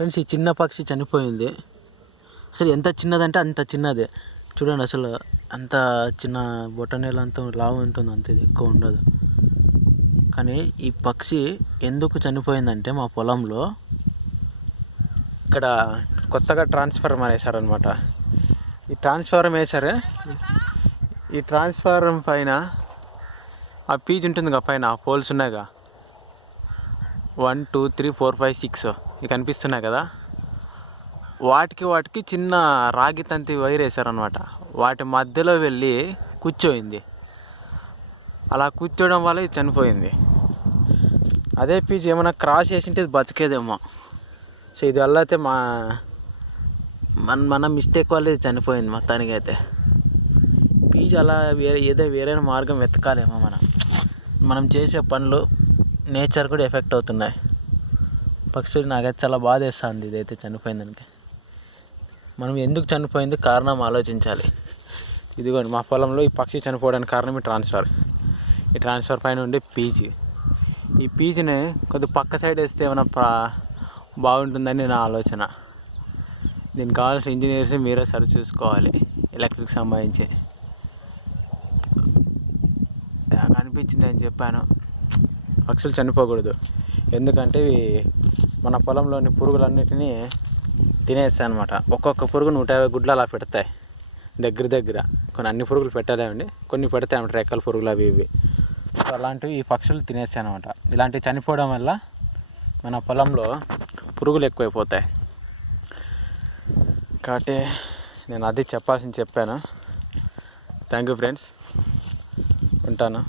Friends, ఈ చిన్న పక్షి చనిపోయింది. అసలు ఎంత చిన్నదంటే అంత చిన్నది. చూడండి, అసలు అంత చిన్న బొటనేలంత లావు ఉంటుంది, అంత ఇది ఎక్కువ ఉండదు. కానీ ఈ పక్షి ఎందుకు చనిపోయిందంటే మా పొలంలో ఇక్కడ కొత్తగా ట్రాన్స్ఫార్మర్ వేశారనమాట. ఈ ట్రాన్స్ఫార్మర్ వేశారు. ఈ ట్రాన్స్ఫార్మర్ పైన ఆ పీచ్ ఉంటుంది కదా, పైన పోల్స్ ఉన్నాయిగా, 1 2 3 4 5 6 ఇవి కనిపిస్తున్నాయి కదా, వాటికి చిన్న రాగి తంతి వైర్ వేశారనమాట. వాటి మధ్యలో వెళ్ళి కూర్చోయింది. అలా కూర్చోవడం వల్ల ఇది చనిపోయింది. అదే పీచ్ ఏమైనా క్రాస్ చేసింటే ఇది బతికేదేమో. సో ఇది వల్ల అయితే మన మిస్టేక్ వల్ల ఇది చనిపోయింది మొత్తానికి అయితే. పీచ్ అలా వేరే మార్గం వెతకాలేమో. మనం చేసే పనులు నేచర్ కూడా ఎఫెక్ట్ అవుతున్నాయి. పక్షులు నాకైతే చాలా బాధ వేస్తుంది ఇదైతే చనిపోయిందానికి. మనం ఎందుకు చనిపోయింది కారణం ఆలోచించాలి. ఇదిగోండి, మా పొలంలో ఈ పక్షి చనిపోవడానికి కారణం ఈ ట్రాన్స్ఫర్ పైన ఉండే పీచ్. ఈ పీచ్ని కొద్దిగా పక్క సైడ్ వేస్తే ఏమైనా బాగుంటుందని నా ఆలోచన. దీనికి కావాల్సిన ఇంజనీర్స్ మీరే సరి చూసుకోవాలి. ఎలక్ట్రిక్ సంబంధించి నాకు అనిపించింది అని చెప్పాను. పక్షులు చనిపోకూడదు, ఎందుకంటే ఇవి మన పొలంలోని పురుగులన్నిటినీ తినేస్తాయి అనమాట. ఒక్కొక్క పురుగు 150 గుడ్లు అలా పెడతాయి దగ్గర. కొన్ని అన్ని పురుగులు పెట్టలేమండి, కొన్ని పెడతాయి అన్నమాట, రెక్కల పురుగులు అవి ఇవి. సో అలాంటివి ఈ పక్షులు తినేస్తాయి అనమాట. ఇలాంటివి చనిపోవడం వల్ల మన పొలంలో పురుగులు ఎక్కువైపోతాయి. కాబట్టి నేను అది చెప్పాను. థ్యాంక్ యూ ఫ్రెండ్స్, ఉంటాను.